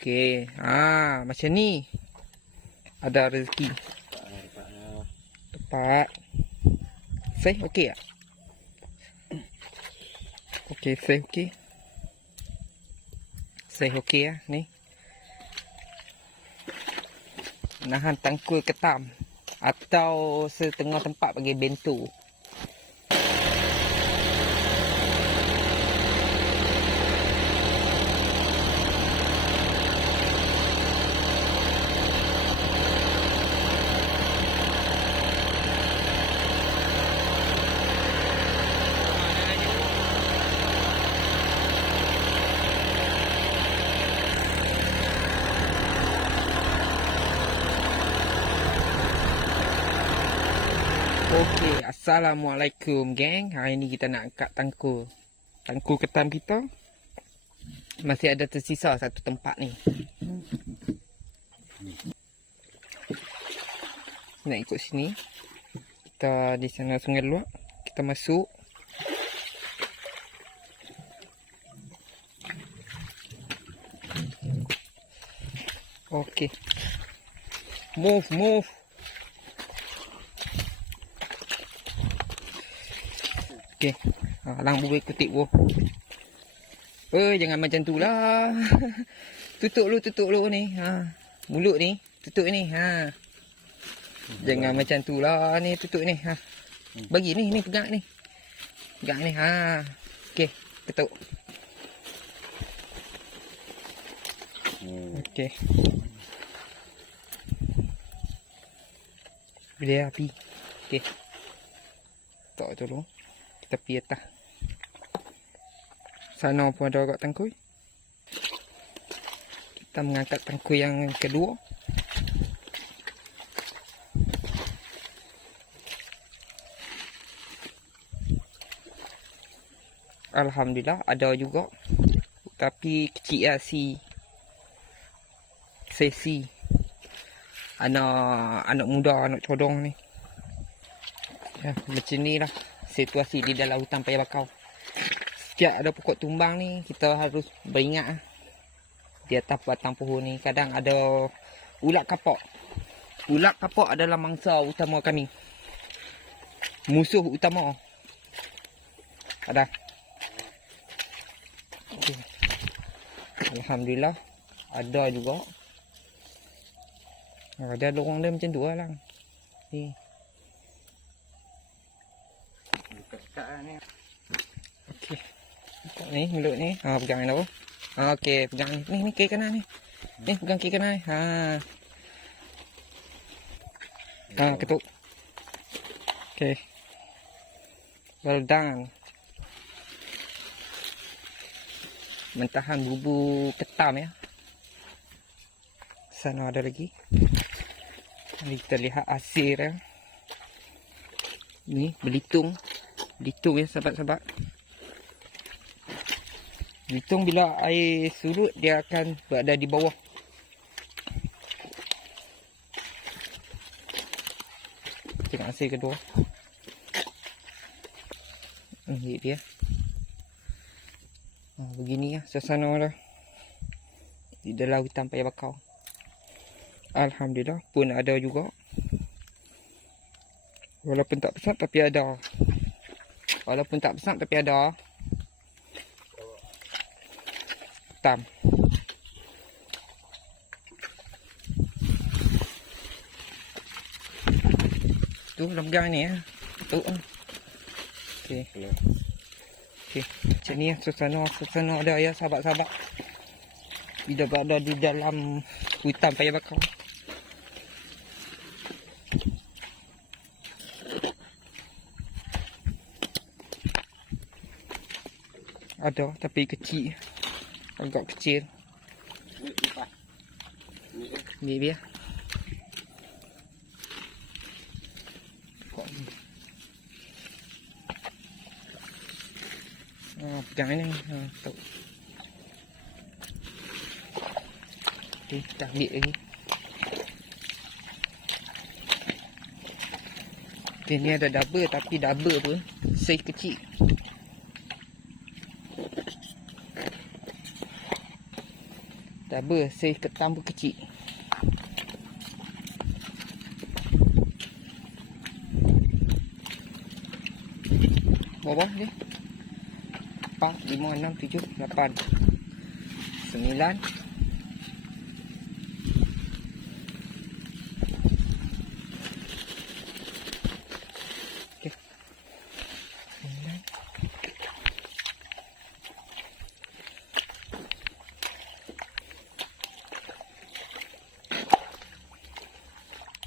Okey. Macam ni. Ada rezeki. Tepat. Seh okey tak? Okey, seh okey. Seh okey lah ni. Nahan tangkul ketam atau setengah tempat bagi bento. Okey, assalamualaikum geng. Hari ni kita nak angkat tangkul. Tangkul ketam kita. Masih ada tersisa satu tempat ni. Nak ikut sini. Kita di sana Sungai Luak. Kita masuk. Okey. Move. Okey. Lang boleh kutip bu. Jangan macam tu lah. Tutup lu ni. Mulut ni, tutup ni. Jangan macam tu lah ni, tutup ni. Bagi ni pegang ni. Pegang ni. Okey, ketuk. Okey. Bila api. Okey. Tak tolong. Kita pergi atas. Sana pun ada agak tangkul. Kita mengangkat tangkul yang kedua. Alhamdulillah ada juga. Tapi kecil lah sesi. Anak muda, anak codong ni. Macam ni lah situasi di dalam hutan paya bakau. Setiap ada pokok tumbang ni, kita harus beringat di atas batang pohon ni. Kadang ada ulat kapok. Ulat kapok adalah mangsa utama kami. Musuh utama. Ada. Okay. Alhamdulillah ada juga. Ada lorong dia macam tu lah. Ni. Okey. Ni mulut ni. Pegang ni tu. Okey, pegang ni. Ni kiri kanan ni. Ni pegang kiri kanan ni. Ketuk. Okey. Well done. Mentahan bubur ketam ya. Sana ada lagi. Mari kita lihat hasil dia. Ni belitung. Belitung ya sahabat-sahabat. Belitung bila air surut dia akan berada di bawah. Tengok hasil kedua. Ni dia. Begini ya suasana dia. Di dalam hutan paya bakau. Alhamdulillah pun ada juga. Walaupun tak besar tapi ada. Hitam. Tu dah pegang ni ya. Tu. Okey. Okey. Macam ni ya suasana ada ya sahabat-sahabat. Bila berada di dalam hutan paya bakau. Ada tapi kecil. Agak kecil. Ni dia. Pegang ni. Tahu. Okay, kita ambil lagi. Okay, ni ada double tapi double pun saiz kecil. Dah bersih ketam kecil. Bawah dia 4, 5, 6, 7, 8, 9. Okay. 9.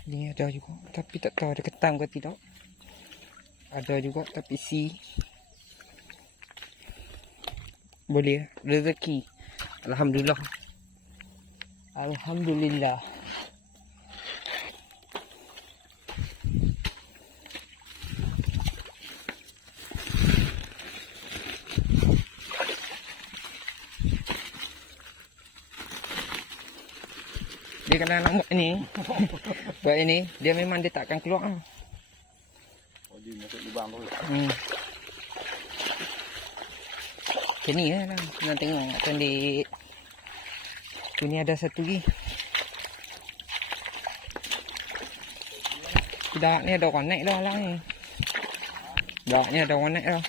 Ni ada juga, tapi tak tahu ada ketam ke tidak. Ada juga tapi boleh rezeki. Alhamdulillah. Alhamdulillah. Dia kena nak buat ni. Buat ini, dia memang dia tak akan keluar. Oh, dia masuk lubang tu. Macam ni lah. Nak tengok akan di. Tu ni ada satu lagi. Dak ni ada warna dah lah ni. Dak ni ada warna dah.